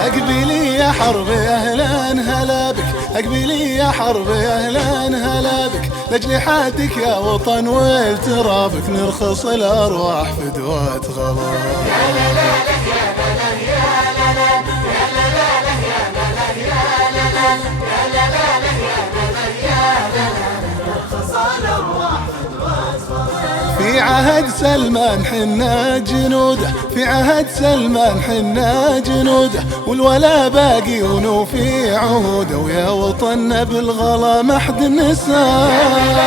اقبلي يا حرب اهلا هلا بك، اقبلي يا حرب اهلا هلا بك، لاجل حدك يا وطن والترابك نرخص الارواح فدوة غلا. يا لا لا لا يا لا لا يا لا لا يا لا لا لا يا لا لا يا لا لا يا لا لا لا يا لا لا يا لا لا نرخص الارواح فدوة غلا. في عهد سلمان حنا جنوده، في عهد سلمان حنا جنوده، والولا باقي ونوفي عهوده، ويا وطننا بالغلا ما حد نساك.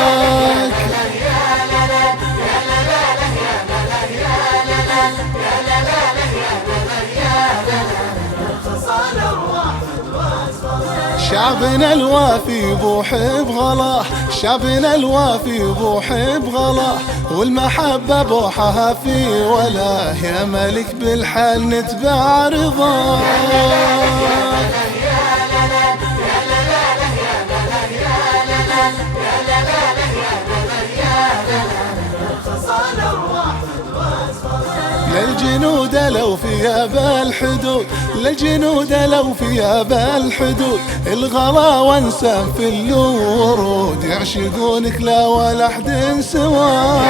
شعبنا الوافي بوح بغلاه، شعبنا الوافي بوح بغلاه، والمحبة بوحها في ولاه، يا ملك بالحال نتبع رضاك. للجنود لو فيها بالحدود، للجنود لو فيها بالحدود، الغلا وانسان في الورود، يعشقونك لا ولا حد سواك.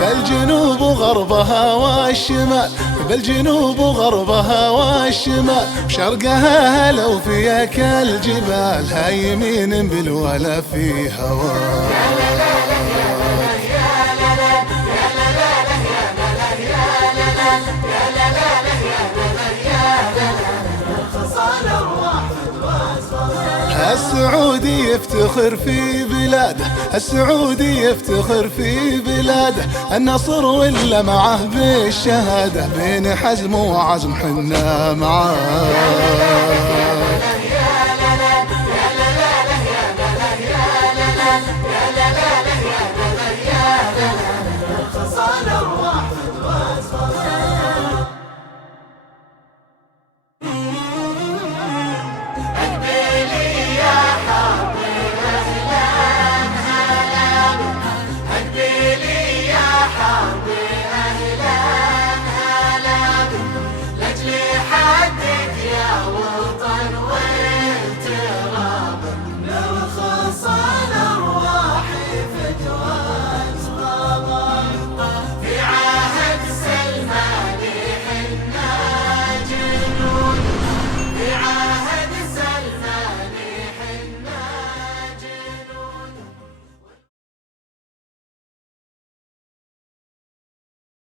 بالجنوب وغربها والشمال، بالجنوب وغربها والشمال، شرقها هلا وفيك الجبال، هاي يمين بالولا في هواك. السعودي يفتخر في بلاده، السعودي يفتخر في بلاده، النصر ولا معه بالشهادة، بين حزم وعزم حنا معاه.